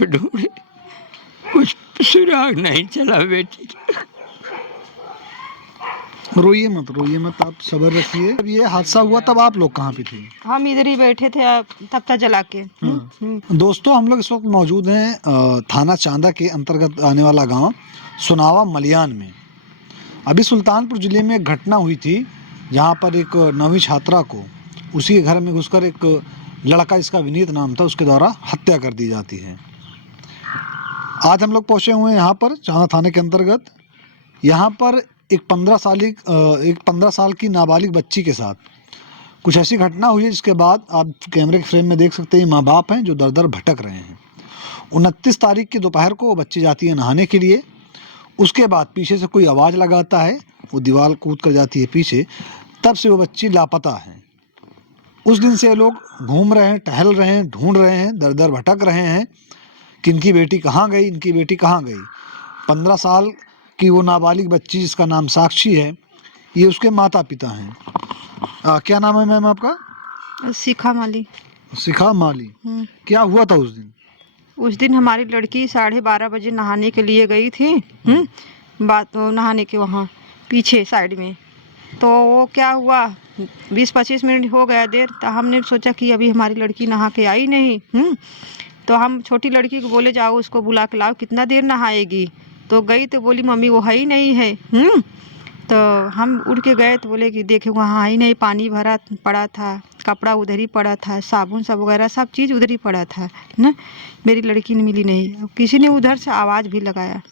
पे ढूंढे, कुछ सुराग नहीं चला बेटी। रोइए मत, आप सब्र रखिए। जब ये हादसा हुआ तब आप लोग कहाँ पे थे? हम इधर ही बैठे थे तख्ता जला के। दोस्तों, हम लोग इस वक्त मौजूद हैं थाना चांदा के अंतर्गत आने वाला गांव सुनावा मलियान में। अभी सुल्तानपुर ज़िले में एक घटना हुई थी जहां पर एक 9वीं छात्रा को उसी के घर में घुसकर एक लड़का, इसका विनीत नाम था, उसके द्वारा हत्या कर दी जाती है। आज हम लोग पहुंचे हुए हैं यहाँ पर चांदा थाने के अंतर्गत। यहाँ पर एक 15 साल की नाबालिग बच्ची के साथ कुछ ऐसी घटना हुई है जिसके बाद आप कैमरे के फ्रेम में देख सकते हैं माँ बाप हैं जो दर दर भटक रहे हैं। 29 तारीख की दोपहर को वो बच्ची जाती है नहाने के लिए। उसके बाद पीछे से कोई आवाज़ लगाता है, वो दीवार कूद कर जाती है पीछे। तब से वो बच्ची लापता है। उस दिन से लोग घूम रहे हैं, टहल रहे हैं, ढूंढ रहे हैं, दर दर भटक रहे हैं कि इनकी बेटी कहाँ गई, इनकी बेटी कहाँ गई। 15 साल की वो नाबालिग बच्ची जिसका नाम साक्षी है, ये उसके माता पिता हैं। क्या नाम है मैम आपका? शिखा माली। शिखा माली। क्या हुआ था उस दिन? उस दिन हमारी लड़की 12:30 बजे नहाने के लिए गई थी। बात नहाने के वहाँ पीछे साइड में, तो वो क्या हुआ, 20-25 मिनट हो गया देर, तो हमने सोचा कि अभी हमारी लड़की नहा के आई नहीं। तो हम छोटी लड़की को बोले जाओ उसको बुला के लाओ, कितना देर नहाएगी। तो गई तो बोली मम्मी वो है ही नहीं है। तो हम उड़ के गए तो बोले कि देखे वहाँ ही नहीं, पानी भरा पड़ा था, कपड़ा उधर ही पड़ा था, साबुन सब वगैरह सब चीज़ उधर ही पड़ा था ना। मेरी लड़की ने मिली नहीं। किसी ने उधर से आवाज़ भी लगाया।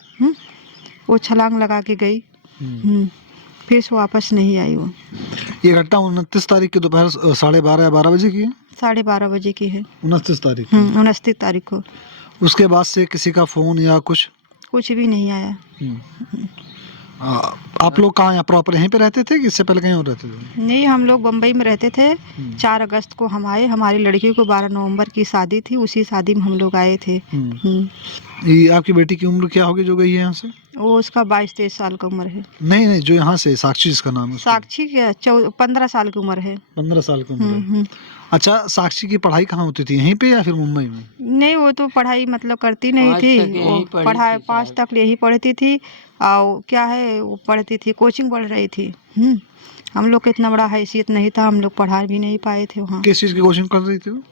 वो छलांग लगा के गई। फिर से वापस नहीं आई वो। ये घटना 29 तारीख की दोपहर 12:30 या 12 बजे की है? 12:30 बजे की है। 29 तारीख। 29 तारीख को। उसके बाद से किसी का फ़ोन या कुछ भी नहीं आया। आप लोग कहाँ, यहाँ प्रॉपर यहीं पे रहते थे कि इससे पहले कहीं और रहते थे? नहीं, हम लोग बम्बई में रहते थे। 4 अगस्त को हम आए। हमारी लड़की को 12 नवंबर की शादी थी, उसी शादी में हम लोग आए थे। ये आपकी बेटी की उम्र क्या होगी जो गई है यहाँ से? वो उसका 22-23 साल का उम्र है। नहीं, जो यहाँ से साक्षी जिसका नाम है। साक्षी क्या 15 साल की उम्र है। 15 साल की उम्र है। अच्छा, साक्षी की पढ़ाई कहाँ होती थी, यहीं पे या फिर मुंबई में? नहीं, वो तो पढ़ाई मतलब करती नहीं थी। वो पढ़ाई 5 तक यही पढ़ती थी। और क्या है, वो पढ़ती थी, कोचिंग पढ़ रही थी। हम लोग का इतना बड़ा हैसियत नहीं था, हम लोग पढ़ा भी नहीं पाए थे वहाँ। किस चीज़ की कोचिंग कर रही थी वो?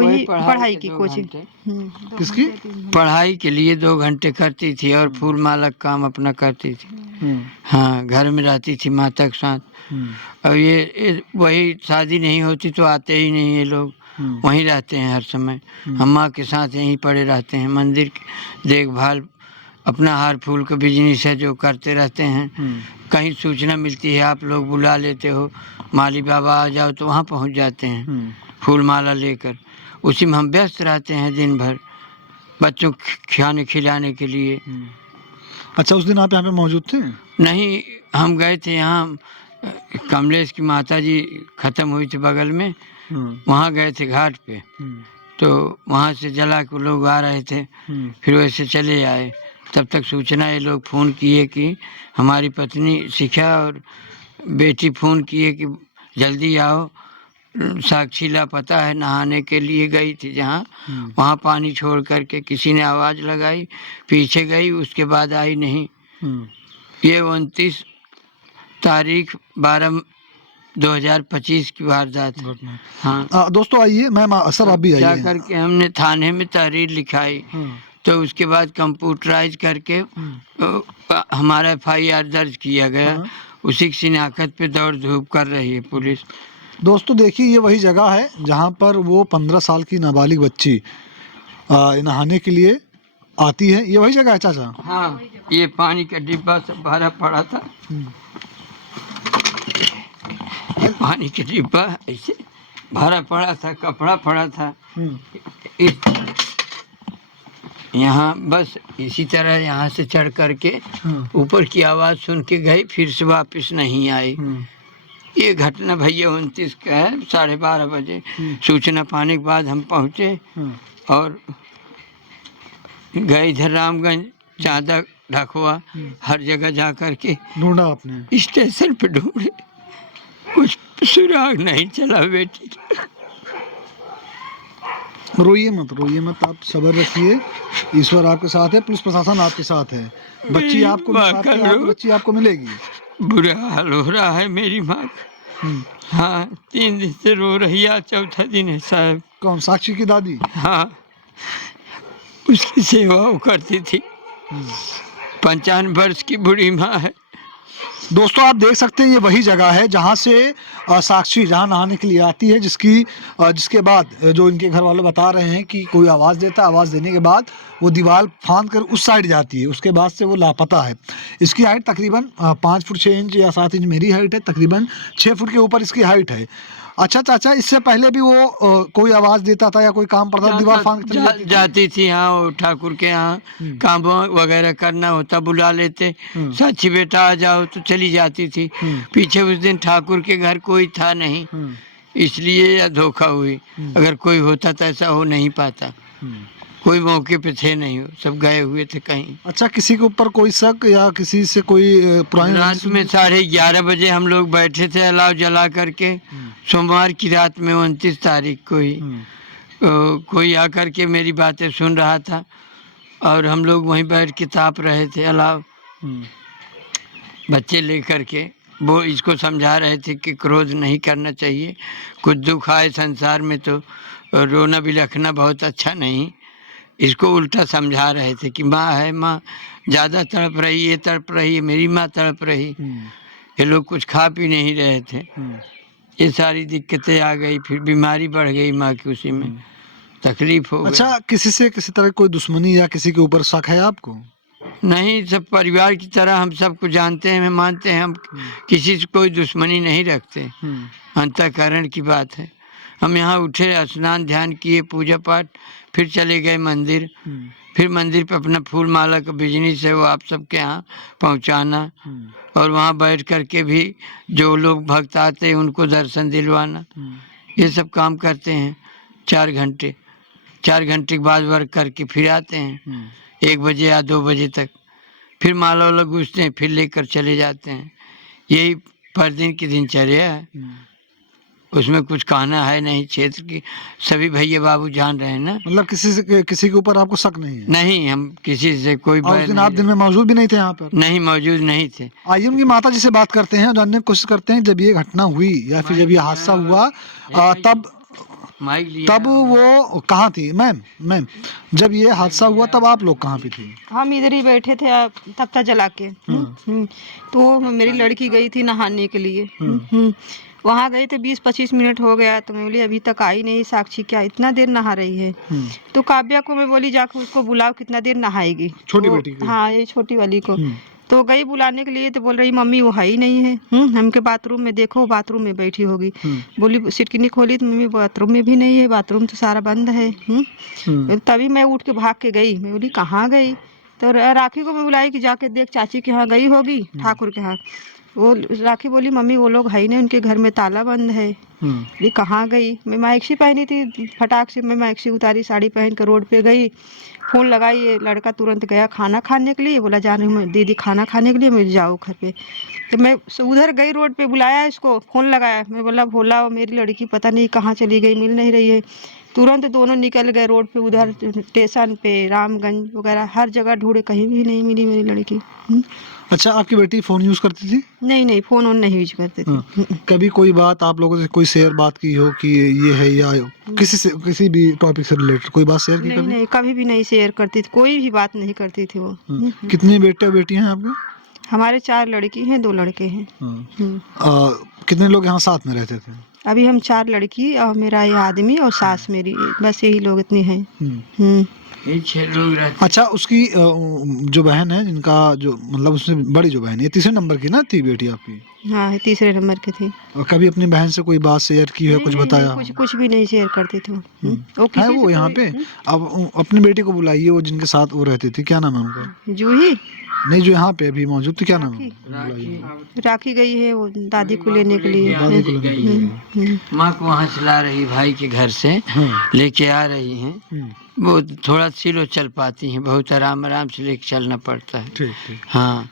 ही पढ़ाई की कोचिंग। किसकी? पढ़ाई के लिए 2 घंटे करती थी और फूल माला काम अपना करती थी। हाँ, घर में रहती थी माता के साथ। और ये वही शादी नहीं होती तो आते ही नहीं ये लोग, वहीं रहते हैं हर समय। अम्मा के साथ यहीं पड़े रहते हैं। मंदिर की देखभाल, अपना हार फूल का बिजनेस है जो करते रहते हैं। कहीं सूचना मिलती है आप लोग बुला लेते हो, माली बाबा आ जाओ, तो वहाँ पहुँच जाते हैं फूल माला लेकर। उसी में हम व्यस्त रहते हैं दिन भर, बच्चों खाने खिलाने के लिए। अच्छा, उस दिन आप यहाँ पे मौजूद थे? नहीं, हम गए थे यहाँ, कमलेश की माता जी ख़त्म हुई थी बगल में, वहाँ गए थे घाट पे। तो वहाँ से जला के लोग आ रहे थे, फिर वैसे चले आए। तब तक सूचना ये लोग फ़ोन किए कि हमारी पत्नी शिखा और बेटी फ़ोन किए कि जल्दी आओ, साक्षी लापता है। नहाने के लिए गई थी जहाँ, वहाँ पानी छोड़ करके किसी ने आवाज़ लगाई, पीछे गई, उसके बाद आई नहीं। ये 29 तारीख 12/2025 की वारदात है। हाँ दोस्तों, आइए मैम, सर आप भी आइए। क्या करके हमने थाने में तहरीर लिखाई, तो उसके बाद कंप्यूटराइज करके हमारा FIR दर्ज किया गया। उसी की शिनाख्त पे दौड़ धूप कर रही है पुलिस। दोस्तों देखिए, ये वही जगह है जहाँ पर वो 15 साल की नाबालिग बच्ची नहाने के लिए आती है। ये वही जगह है चाचा? हाँ, ये पानी का डिब्बा सब भरा पड़ा था। पानी का डिब्बा ऐसे भरा पड़ा था, कपड़ा पड़ा था। यहाँ बस इसी तरह यहाँ से चढ़ करके ऊपर की आवाज़ सुन के गई, फिर से वापस नहीं आई। ये घटना भैया 29 का है, 12:30 बजे सूचना पाने के बाद हम पहुँचे और गए इधर रामगंज, चांदा, ढाकुआ, हर जगह जा कर के ढूंढा आपने? स्टेशन पे ढूंढे, कुछ सुराग नहीं चला बेटी। रोइए मत, आप सब्र रखिए, ईश्वर आपके साथ है, पुलिस प्रशासन आपके साथ है, बच्ची आपको बच्ची आपको मिलेगी। बुरा हाल हो रहा है मेरी माँ का। हाँ, 3 दिन से रो रही है, आज चौथा दिन है साहब। कौन, साक्षी की दादी? हाँ, उसकी सेवा वो करती थी। 95 वर्ष की बूढ़ी माँ है। दोस्तों आप देख सकते हैं ये वही जगह है जहाँ से साक्षी जहाँ नहाने के लिए आती है, जिसके बाद जो इनके घर वाले बता रहे हैं कि कोई आवाज़ देता है, आवाज़ देने के बाद वो दीवार फांद कर उस साइड जाती है, उसके बाद से वो लापता है। इसकी हाइट तकरीबन 5 फुट 6 इंच या 7 इंच मेरी हाइट है, तकरीबन 6 फुट के ऊपर इसकी हाइट है। अच्छा चाचा, इससे पहले भी वो कोई आवाज़ देता था या कोई काम पड़ता, दीवार फांद के चली जाती थी। हाँ, वो ठाकुर के यहाँ काम वगैरह करना होता, बुला लेते, साक्षी बेटा आ जाओ, तो चली जाती थी। पीछे उस दिन ठाकुर के घर कोई था नहीं, इसलिए यह धोखा हुई। अगर कोई होता तो ऐसा हो नहीं पाता। कोई मौके पे थे नहीं, सब गए हुए थे कहीं। अच्छा, किसी के ऊपर कोई शक या किसी से कोई पुरानी? रात में 11:30 बजे हम लोग बैठे थे अलाव जला करके, सोमवार की रात में 29 तारीख को ही कोई आकर के मेरी बातें सुन रहा था और हम लोग वहीं बैठ के ताप रहे थे अलाव, बच्चे लेकर के। वो इसको समझा रहे थे कि क्रोध नहीं करना चाहिए, कुछ दुख आए संसार में तो रोना बिलखना बहुत अच्छा नहीं। इसको उल्टा समझा रहे थे कि माँ है, माँ ज़्यादा तड़प रही है, तड़प रही है, मेरी माँ तड़प रही। ये लोग कुछ खा पी नहीं रहे थे, ये सारी दिक्कतें आ गई, फिर बीमारी बढ़ गई माँ की, उसी में तकलीफ हो गई। अच्छा, किसी से किसी तरह कोई दुश्मनी या किसी के ऊपर शक है आपको? नहीं, सब परिवार की तरह हम सबको जानते हैं, मानते हैं, हम किसी से कोई दुश्मनी नहीं रखते। अंतःकरण की बात है। हम यहाँ उठे, स्नान ध्यान किए, पूजा पाठ, फिर चले गए मंदिर। फिर मंदिर पे अपना फूल माला का बिजनेस है, वो आप सबके यहाँ पहुँचाना, और वहाँ बैठ कर के भी जो लोग भक्त आते हैं उनको दर्शन दिलवाना, ये सब काम करते हैं। 4 घंटे के बाद वर्क करके फिर आते हैं 1 बजे या 2 बजे तक, फिर माला वाला गूंजते हैं, फिर लेकर चले जाते हैं। यही पर दिन की दिनचर्या है, उसमें कुछ कहना है नहीं। क्षेत्र की सभी भैया बाबू जान रहे हैं ना। मतलब किसी के ऊपर आपको शक नहीं है? नहीं, हम किसी से कोई उस दिन आप दिन में मौजूद भी नहीं थे यहाँ पर? नहीं, मौजूद नहीं थे। आइए उनकी माता जी से बात करते हैं, जानने की कोशिश करते हैं जब ये घटना हुई या फिर जब ये हादसा हुआ तब वो कहाँ थी? मैम, जब ये हादसा हुआ तब आप लोग कहाँ पे थे? हम इधर ही बैठे थे तख्ता जला के। तो मेरी लड़की गई थी नहाने के लिए। वहाँ गए थे, 20-25 मिनट हो गया, तो मैं बोली अभी तक आई नहीं साक्षी, क्या इतना देर नहा रही है? तो काव्या को मैं बोली जाकर उसको बुलाओ, कितना देर नहाएगी छोटी बेटी को? हाँ, ये छोटी वाली को। तो गई बुलाने के लिए, तो बोल रही मम्मी वो है ही नहीं है। हमके बाथरूम में देखो, बाथरूम में बैठी होगी। बोली सिटकिनी खोली तो मम्मी बाथरूम में भी नहीं है, बाथरूम तो सारा बंद है। तभी मैं उठ के भाग के गई, मैं बोली कहाँ गई? तो राखी को मैं बुलाई कि जाके देख, चाची के यहाँ गई होगी, ठाकुर के यहाँ। वो राखी बोली मम्मी वो लोग है ही नहीं, उनके घर में ताला बंद है। ये कहाँ गई? मैं मैक्सी पहनी थी, फटाक से मैं मैक्सी उतारी, साड़ी पहन कर रोड पे गई, फ़ोन लगाई। ये लड़का तुरंत गया खाना खाने के लिए, बोला जा रही हूँ दीदी खाना खाने के लिए, मैं जाओ घर पे। तो मैं उधर गई रोड पे, बुलाया इसको, फ़ोन लगाया, मैं बोला भोला मेरी लड़की पता नहीं कहाँ चली गई, मिल नहीं रही है। तुरंत दोनों निकल गए रोड पे, उधर स्टेशन पे, रामगंज वगैरह हर जगह ढूंढे, कहीं भी नहीं मिली मेरी लड़की। अच्छा, आपकी बेटी फ़ोन यूज़ करती थी? नहीं, फ़ोन ऑन नहीं यूज करते थे। कभी कोई बात आप लोगों से कोई शेयर बात की हो कि ये है, या किसी भी टॉपिक से रिलेटेड कोई बात शेयर की? नहीं, कभी भी नहीं शेयर करती थी, कोई भी बात नहीं करती थी वो। कितने बेटे और बेटियां हैं आपके? हमारे 4 लड़की हैं, 2 लड़के हैं। कितने लोग यहाँ साथ में रहते थे? अभी हम 4 लड़की और मेरा ये आदमी और सास मेरी, बस यही लोग इतनी हैं। 6 लोग रहते। अच्छा, उसकी जो बहन है, जिनका जो मतलब उससे बड़ी जो बहन है, 3रे नंबर की ना थी बेटी आपकी? हाँ, 3रे नंबर की थी। और कभी अपनी बहन से कोई बात शेयर की है, कुछ बताया? कुछ भी नहीं शेयर करती थी वो यहाँ पे। अब अपनी बेटी को बुलाइए, वो जिनके साथ वो रहती थी, क्या नाम है उनका? जूही नहीं, जो यहाँ पे अभी मौजूद थी, क्या नाम है? राखी गई है वो दादी को लेने के लिए। माँ को वहाँ से ला रही, भाई के घर से लेके आ रही हैं। वो थोड़ा सिलो चल पाती हैं, बहुत आराम से लेके चलना पड़ता है। ठीक। हाँ,